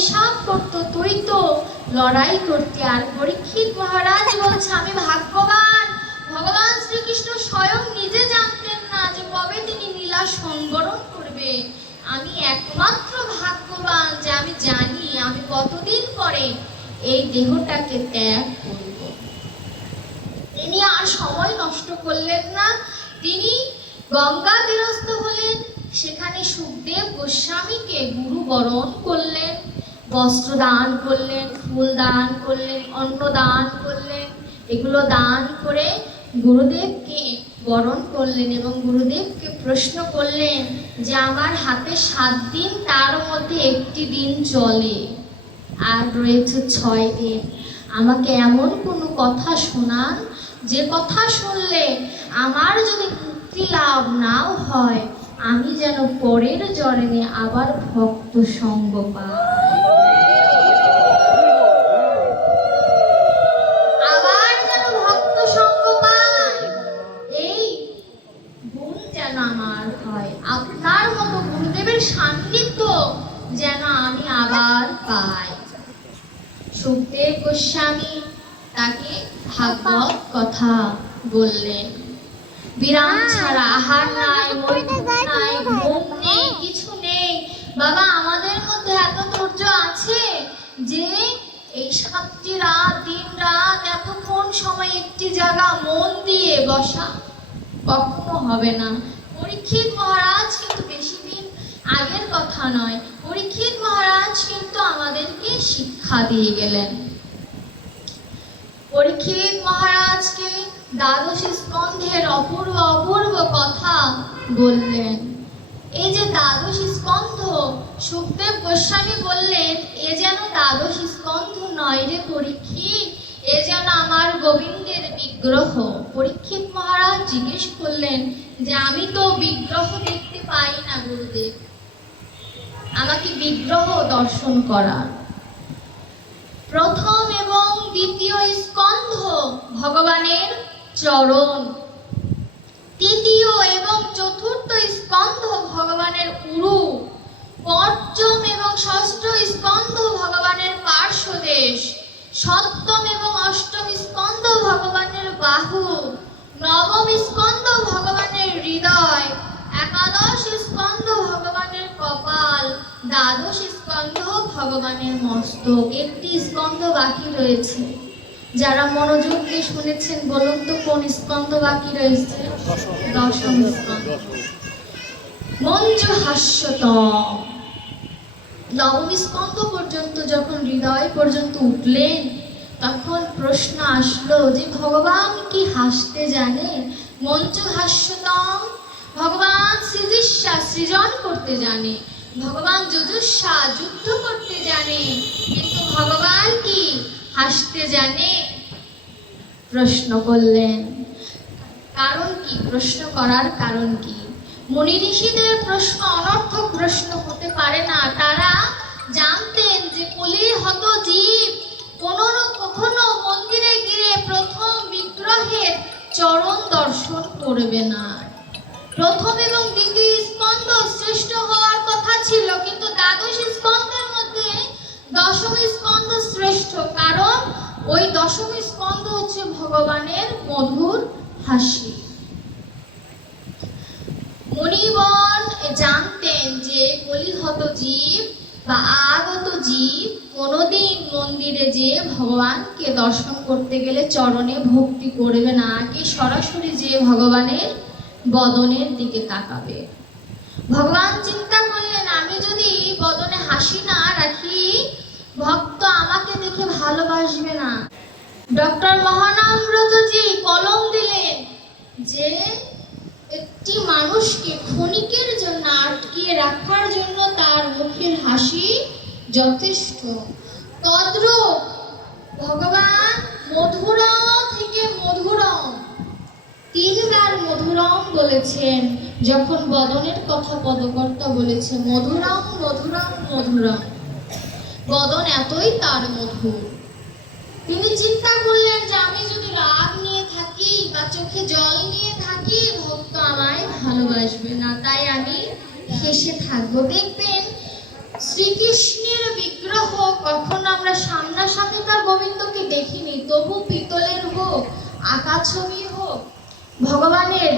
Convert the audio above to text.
অভিশাপ করতো, তুই তো লড়াই করতে আর পরীক্ষিত মহারাজ বলছে, আমি ভাগ্যবান। ভগবান শ্রীকৃষ্ণ স্বয়ং নিজে জানতেন না যে কবে তিনি নীলা সংবরণ করবে। আমি একমাত্র ভাগ্যবান যে আমি জানি আমি কতদিন পরে এই দেহটাকে ত্যাগ করব। তিনি আর সময় নষ্ট করলেন না। তিনি গঙ্গা তীরস্থ হলেন। সেখানে সুখদেব গোস্বামীকে গুরু বরণ করলেন। বস্ত্র দান করলেন, ফুল দান করলেন, অন্ন দান করলেন, এগুলো দান করে গুরুদেবকে বরণ করলেন এবং গুরুদেবকে প্রশ্ন করলেন যে আমার হাতে সাত দিন, তার মধ্যে একটি দিন চলে। আর রয়েছে ছয় দিন। আমাকে এমন কোনো কথা শোনান, যে কথা শুনলে আমার যদি মুক্তি লাভ নাও হয়, আমি যেন পরের জন্মে আবার ভক্ত সঙ্গ পাই। সুখদেব গোস্বামী তাকে ভাগবত কথা বললেন। বিরাম ছাড়া আহার নাই মৈথুন নাই, ঘুম নেই, কিছু নেই। বাবা, আমাদের মধ্যে এত ধৈর্য আছে যে এই সাতটি রাত, দিন রাত এতক্ষণ সময় একটি জায়গা মন দিয়ে বসা কখনো হবে না। পরীক্ষিত মহারাজ কিন্তু বেশি দিন আগের কথা নয়। পরীক্ষিত মহারাজ কিন্তু দিয়ে গেলেন। পরীক্ষিত মহারাজকে দ্বাদশ স্কন্ধের অপূর্ব অপূর্ব কথা বললেন। এই যে দ্বাদশ স্কন্ধ, সুখদেব গোস্বামী বললেন, এ যেন দ্বাদশ স্কন্ধ নয় রে পরীক্ষিত এ যেন আমার গোবিন্দের বিগ্রহ। পরীক্ষিত মহারাজ জিজ্ঞেস করলেন, যে আমি তো বিগ্রহ দেখতে পাই না, গুরুদেব। আমাকে বিগ্রহ দর্শন করার। প্রথম এবং দ্বিতীয় স্কন্ধ ভগবানের চরণ। তৃতীয় এবং চতুর্থ স্কন্ধ ভগবানের উরু। পঞ্চম এবং ষষ্ঠ স্কন্ধ ভগবানের পার্শ্বদেশ। সপ্তম এবং অষ্টম স্কন্ধ ভগবানের বাহু। নবম স্কন্ধ ভগবানের হৃদয়। দ্বাদশ স্কন্ধ ভগবানের মস্তক। একটি স্কন্ধ বাকি রয়েছে। যারা মনোযোগ দিয়ে শুনেছেন, বলুন তো কোন স্কন্ধ বাকি রয়েছে? দশম স্কন্ধ। মঞ্জু হাস্যতম নবম স্কন্ধ পর্যন্ত যখন হৃদয় পর্যন্ত উঠলেন, তখন প্রশ্ন আসলো যে, ভগবান কি হাসতে জানে? মঞ্চ হাস্যতম ভগবান সৃজিস্বা সৃজন করতে জানে। ভগবান যজুস্বা যুদ্ধ করতে জানে। কিন্তু ভগবান কি হাসতে জানে? প্রশ্ন করলেন, কারণ কি? প্রশ্ন করার কারণ কি? মুনি ঋষিদের প্রশ্ন অনর্থক প্রশ্ন হতে পারে না। তারা জানতেন যে কলির হত জীব। কোনো কখনো মন্দিরে গিয়ে প্রথম বিগ্রহের চরণ দর্শন করবে না। প্রথম এবং দ্বিতীয় স্কন্ধ শ্রেষ্ঠ হওয়ার কথা ছিল, কিন্তু দ্বাদশ স্কন্ধের মধ্যে দশম স্কন্ধ শ্রেষ্ঠ, কারণ ওই দশম স্কন্ধ হচ্ছে ভগবানের মধুর হাসি। মণিবন জানতেন যে কলিহত জীব বা আগত জীব কোনোদিন মন্দিরে যে ভগবানকে দর্শন করতে গেলে চরণে ভক্তি করবে না কি সরাসরি যে ভগবানের বদনের দিকে তাকাবে। ভগবান চিন্তা করলেন, আমি যদি বদনে হাসি না রাখি, ভক্ত আমাকে দেখে ভালোবাসবে না। ডক্টর মহানামব্রতজি কলম দিলেন যে, একটি মানুষকে ক্ষণিকের জন্য আটকিয়ে রাখার জন্য তার মুখের হাসি যথেষ্ট। তদ্রূপ ভগবান মধুর তিনবার মধুরম বলেছেন, যখন বদনের কথা পদকর্তা বলেছে, মধুরম মধুরম মধুরম। বদন এতই তার মধুর তিনি চিন্তা করলেন যে আমি যদি রাগ নিয়ে থাকি বা চোখে জল নিয়ে থাকি, ভক্ত আমায় ভালোবাসবে না। তাই আমি হেসে থাকব। দেখবেন, শ্রীকৃষ্ণের বিগ্রহ কখন আমরা সামনাসামনি তার গোবিন্দকে দেখিনি। তবু পিতলের হোক, আঁকা ছবি হোক ভগবানের